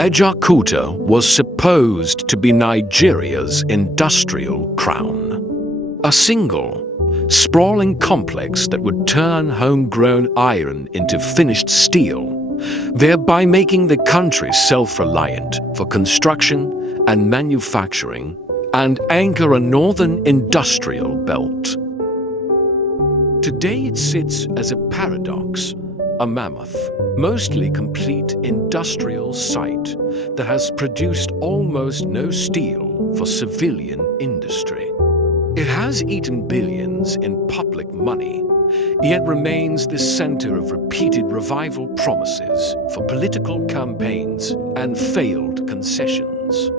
Ajaokuta was supposed to be Nigeria's industrial crown. A single, sprawling complex that would turn homegrown iron into finished steel, thereby making the country self-reliant for construction and manufacturing and anchor a northern industrial belt. Today it sits as a paradox, a mammoth, mostly complete industrial site that has produced almost no steel for civilian industry. It has eaten billions in public money, yet remains the center of repeated revival promises for political campaigns and failed concessions.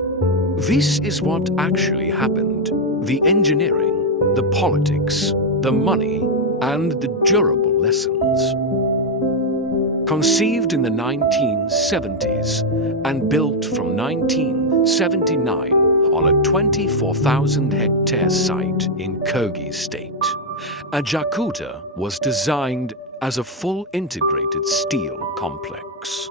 This is what actually happened: the engineering, the politics, the money, and the durable lessons. Conceived in the 1970s and built from 1979 on a 24,000-hectare site in Kogi State, Ajaokuta was designed as a full integrated steel complex.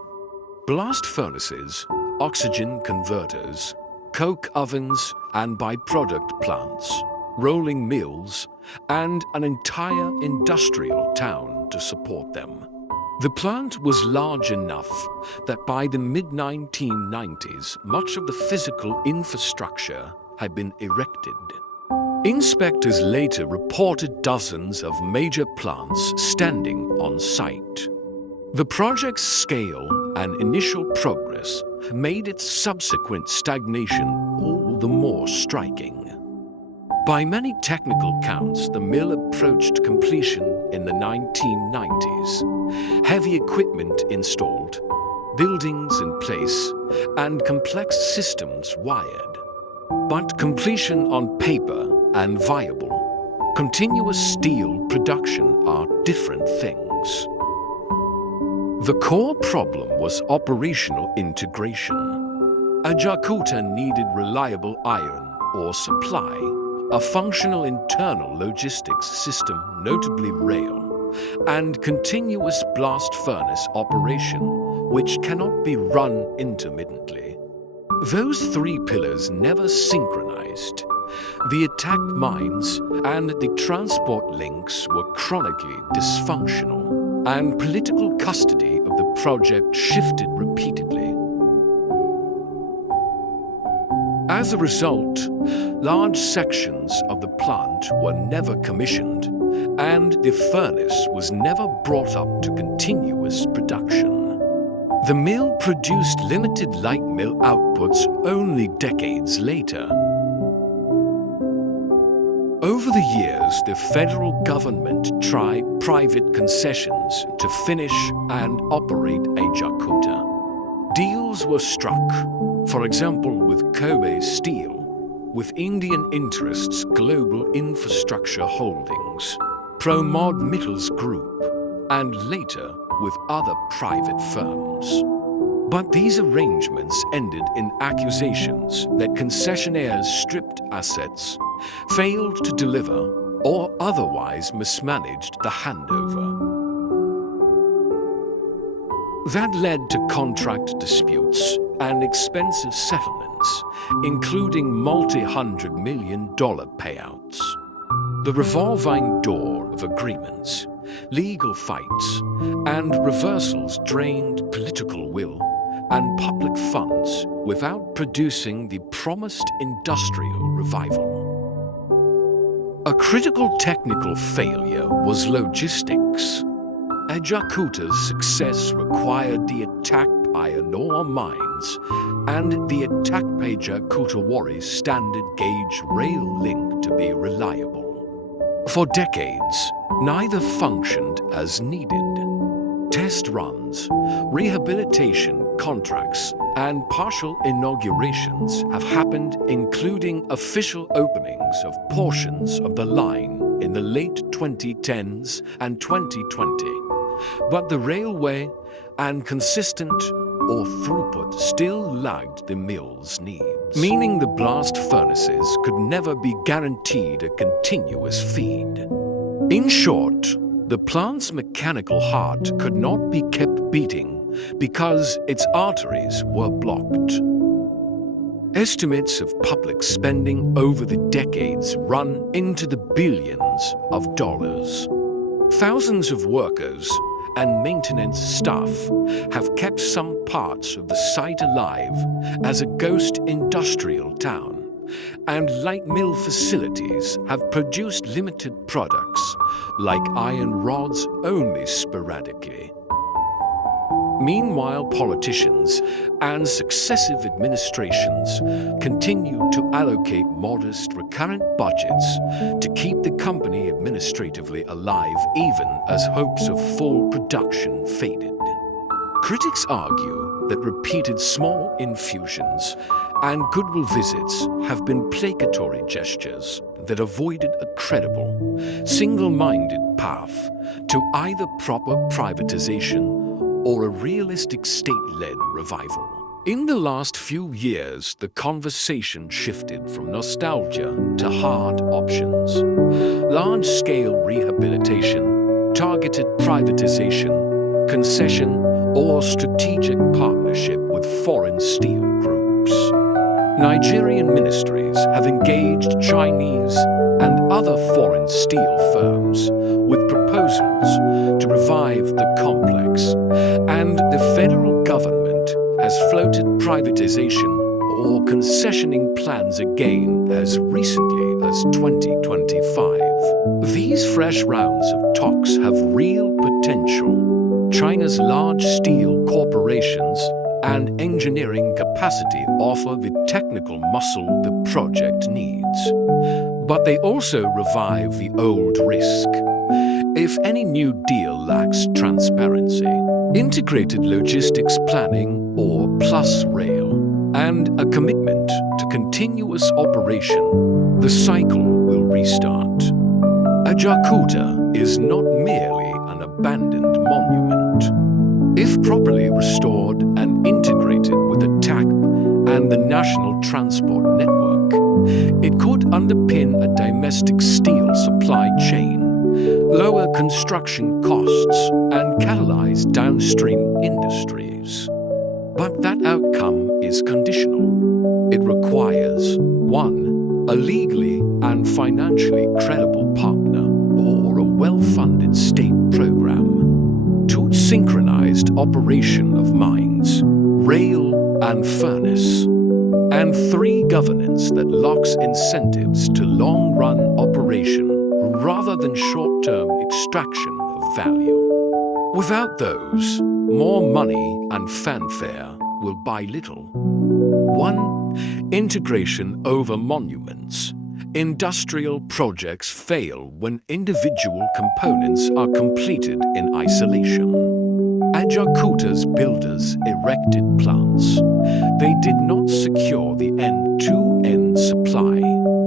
Blast furnaces, oxygen converters, coke ovens and byproduct plants, rolling mills, and an entire industrial town to support them. The plant was large enough that by the mid-1990s, much of the physical infrastructure had been erected. Inspectors later reported dozens of major plants standing on site. The project's scale and initial progress made its subsequent stagnation all the more striking. By many technical counts, the mill approached completion in the 1990s. Heavy equipment installed, buildings in place, and complex systems wired. But completion on paper and viable, continuous steel production are different things. The core problem was operational integration. Ajaokuta needed reliable iron ore supply, a functional internal logistics system, notably rail, and continuous blast furnace operation, which cannot be run intermittently. Those three pillars never synchronized. The attack mines and the transport links were chronically dysfunctional, and political custody of the project shifted repeatedly. As a result, large sections of the plant were never commissioned, and the furnace was never brought up to continuous production. The mill produced limited light mill outputs only decades later. Over the years, the federal government tried private concessions to finish and operate Ajaokuta. Deals were struck, for example with Kobe Steel, with Indian interests Global Infrastructure Holdings, Promod Mittals Group, and later with other private firms. But these arrangements ended in accusations that concessionaires stripped assets, failed to deliver, or otherwise mismanaged the handover. That led to contract disputes and expensive settlements, including multi-$100 million payouts. The revolving door of agreements, legal fights, and reversals drained political will and public funds without producing the promised industrial revival. A critical technical failure was logistics. Ajaokuta's success required the attack iron ore mines and the Ajaokuta standard gauge rail link to be reliable. For decades, neither functioned as needed. Test runs, rehabilitation contracts, and partial inaugurations have happened, including official openings of portions of the line in the late 2010s and 2020. But the railway and consistent ore throughput still lagged the mill's needs, meaning the blast furnaces could never be guaranteed a continuous feed. In short, the plant's mechanical heart could not be kept beating because its arteries were blocked. Estimates of public spending over the decades run into the billions of dollars. Thousands of workers and maintenance staff have kept some parts of the site alive as a ghost industrial town, and light mill facilities have produced limited products like iron rods only sporadically. Meanwhile, politicians and successive administrations continue to allocate modest recurrent budgets to keep the company administratively alive even as hopes of full production faded. Critics argue that repeated small infusions and goodwill visits have been placatory gestures that avoided a credible, single-minded path to either proper privatization or a realistic state-led revival. In the last few years, the conversation shifted from nostalgia to hard options. Large-scale rehabilitation, targeted privatization, concession, or strategic partnership with foreign steel groups. Nigerian ministries have engaged Chinese and other foreign steel firms with proposals to revive the complex, and the federal government has floated privatization or concessioning plans again as recently as 2025. These fresh rounds of talks have real potential. China's large steel corporations and engineering capacity offer the technical muscle the project needs. But they also revive the old risk. If any new deal lacks transparency, integrated logistics planning or plus rail, and a commitment to continuous operation, the cycle will restart. Ajaokuta is not merely an abandoned monument. If properly restored and integrated with a TAC and the national transport network, it could underpin a domestic steel supply chain, lower construction costs, and catalyze downstream industries. But that outcome is conditional. It requires 1. A legally and financially credible partner or a well-funded state program. 2. Synchronized operation of mines, rail and furnace. And 3. Governance that locks incentives to long-run operation rather than short-term extraction of value. Without those, more money and fanfare will buy little. 1. Integration over monuments. Industrial projects fail when individual components are completed in isolation. Ajaokuta's builders erected plants. They did not secure the end-to-end supply,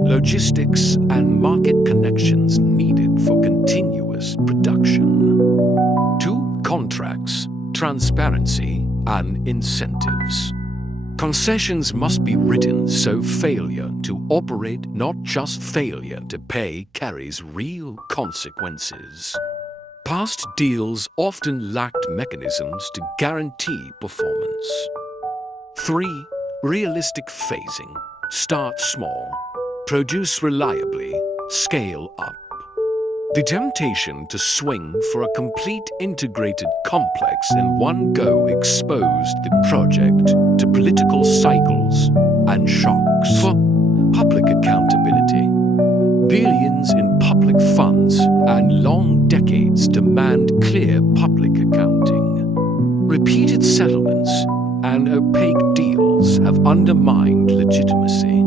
logistics, and market connections needed for continuous production. 2. Contracts, transparency, and incentives. Concessions must be written so failure to operate, not just failure to pay, carries real consequences. Past deals often lacked mechanisms to guarantee performance. 3. Realistic phasing. Start small. Produce reliably. Scale up. The temptation to swing for a complete integrated complex in one go exposed the project to political cycles and shocks. For public accountability, billions in public funds and long decades demand clear public accounting. Repeated settlements and opaque deals have undermined legitimacy.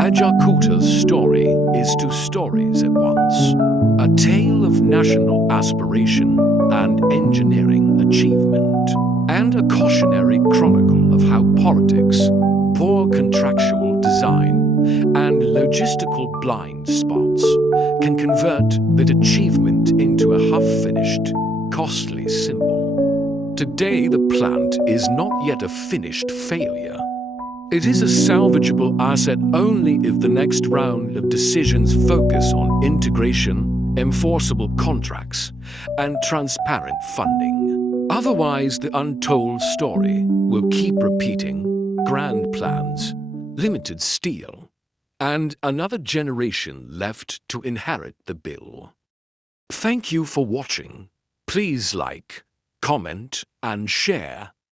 Ajaokuta's story is 2 stories at once. A tale of national aspiration and engineering achievement, and a cautionary chronicle of how politics, poor contractual design, and logistical blind spots can convert that achievement into a half-finished, costly symbol. Today, the plant is not yet a finished failure. It is a salvageable asset only if the next round of decisions focus on integration, enforceable contracts, and transparent funding. Otherwise, the untold story will keep repeating grand plans, limited steel, and another generation left to inherit the bill. Thank you for watching. Please like, comment, and share.